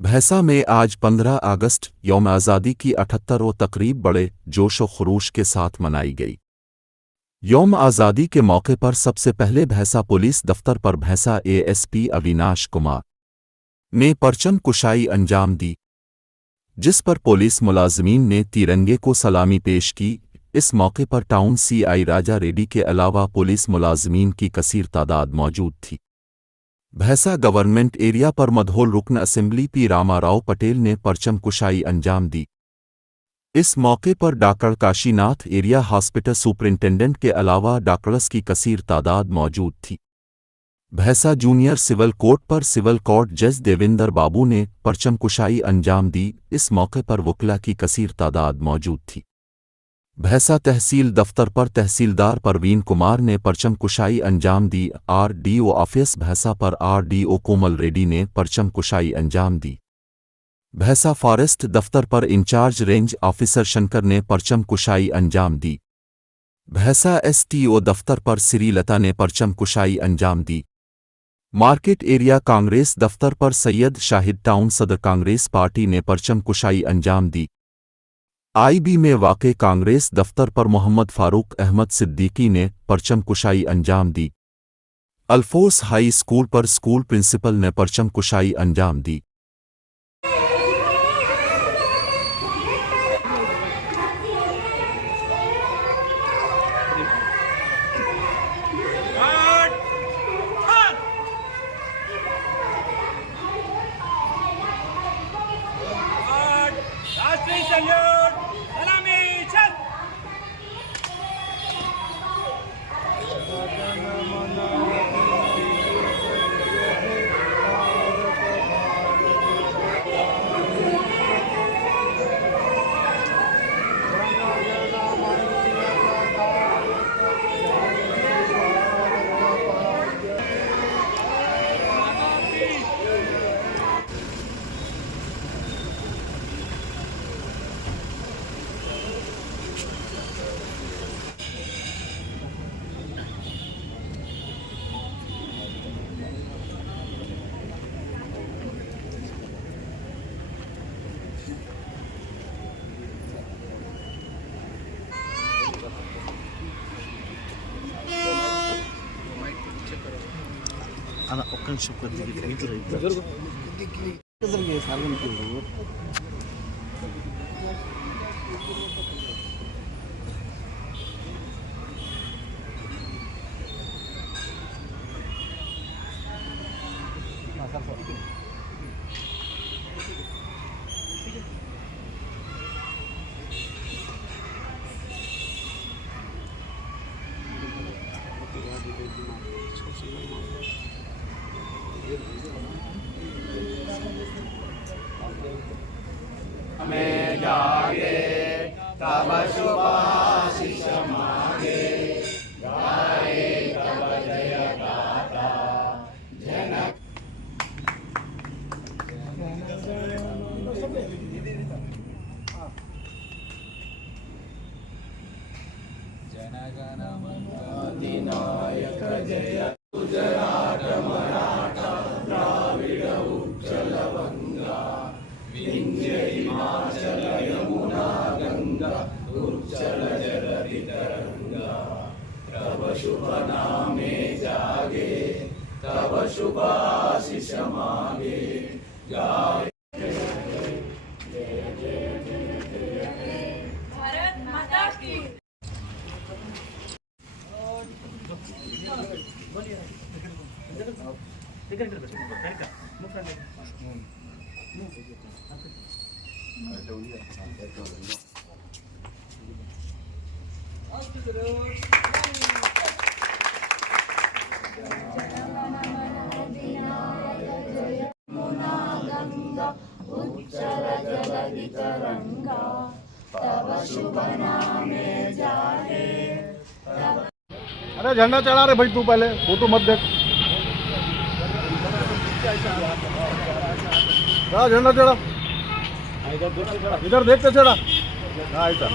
भैंसा में आज 15 अगस्त यौम आज़ादी की 78वीं तकरीब बड़े जोश व खरूश के साथ मनाई गई। यौम आज़ादी के मौके पर सबसे पहले भैंसा पुलिस दफ्तर पर भैंसा एएसपी अविनाश कुमार ने परचम कुशाई अंजाम दी, जिस पर पुलिस मुलाजमीन ने तिरंगे को सलामी पेश की। इस मौके पर टाउन सीआई राजा रेड्डी के अलावा पुलिस मुलाजमीन की कसीर तादाद मौजूद थी। भैंसा गवर्नमेंट एरिया पर मधोल रुकन असेंबली पी रामाराव पटेल ने परचम कुशाई अंजाम दी। इस मौके पर doctor Kashinath area hospital superintendent के अलावा डॉक्टर्स की कसीर तादाद मौजूद थी। भैंसा जूनियर सिविल कोर्ट पर सिविल कोर्ट जज देवेंद्र बाबू ने परचम कुशाई अंजाम दी। इस मौके पर वकीला की कसीर तादाद मौजूद थी। भैंसा तहसील दफ्तर पर तहसीलदार परवीन कुमार ने परचम कुशाई अंजाम दी। आरडीओ ऑफिस भैंसा पर आरडीओ कोमल रेड्डी ने परचम कुशाई अंजाम दी। भैंसा फॉरेस्ट दफ्तर पर इंचार्ज रेंज ऑफिसर शंकर ने परचम कुशाई अंजाम दी। भैंसा एसटीओ दफ्तर पर श्रीलता ने परचम कुशाई अंजाम दी। मार्केट एरिया कांग्रेस दफ्तर पर सैयद शाहिद टाउन सदर कांग्रेस पार्टी ने परचम कुशाई अंजाम दी। आईबी में वाक़े कांग्रेस दफ्तर पर मोहम्मद फारूक अहमद सिद्दीकी ने परचम कुशाई अंजाम दी। अल्फोर्स हाई स्कूल पर स्कूल प्रिंसिपल ने परचम कुशाई अंजाम दी। అలా ఒక్క నిమిషం కొద్దిగా ఇద్దరు సాల్గొనిపోయారు. में जागे तब शुभाशीष मांगे, गाए तब जय गाथा जनक। जनगण अधिनायक जय गुजरात मराठा द्राविड उज्जल वंगा, विंध्य हिमाचल यमुना गंगा उज्जल जलधि तरंगा। तब शुभ नामे जागे तब शुभ आशीष मांगे, गाए भारत माता की। उज्जल जलधि तरंगा, तब शुभ नामे जागे। अरे झंडा चढ़ा रहे भाई, तू पहले फोटो मत देख। झंडा चढ़ा, इधर देख के चढ़ा। हाँ ऐसा